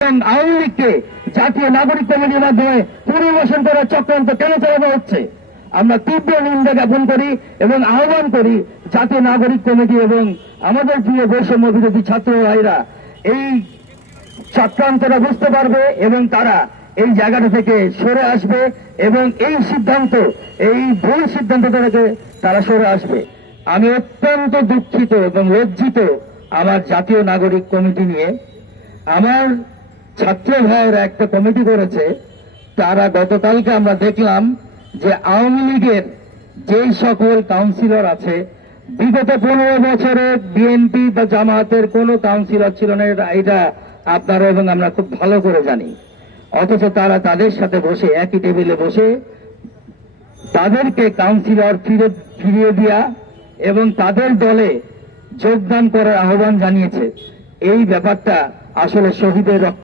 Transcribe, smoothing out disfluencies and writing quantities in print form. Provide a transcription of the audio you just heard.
আওয়ামী লীগকে জাতীয় নাগরিক কমিটির মাধ্যমে পুনর্বাসন করার চক্রান্ত কেন চালানো হচ্ছে? আমরা তীব্র নিন্দা জ্ঞাপন করি এবং আহ্বান করি জাতীয় নাগরিক কমিটি এবং আমাদের প্রিয় বৈষম্য বিরোধী ছাত্র ভাইরা এই চক্রান্তটা বুঝতে পারবে এবং তারা এই জায়গাটা থেকে সরে আসবে এবং এই সিদ্ধান্ত, এই ভুল সিদ্ধান্ত থেকে তারা সরে আসবে। আমি অত্যন্ত দুঃখিত এবং লজ্জিত আমার জাতীয় নাগরিক কমিটি নিয়ে। আমার ছাত্র ভাইয়েরা একটা কমিটি করেছে, তারা গতকালকে আমরা দেখলাম যে আওয়ামী লীগের যেই সকল কাউন্সিলর আছে, বিগত 15 বছরে বিএনপি বা জামায়াতের কোনো কাউন্সিলর ছিল না, এটা আপনারা এবং আমরা খুব ভালো করে জানি। অথচ তারা তাদের সাথে বসে একই টেবিলে বসে তাদেরকে কাউন্সিলর ফিরিয়ে দেয়া এবং তাদের দলে যোগদান করার আহ্বান জানিয়েছে। এই ব্যাপারটা আসলে শহীদের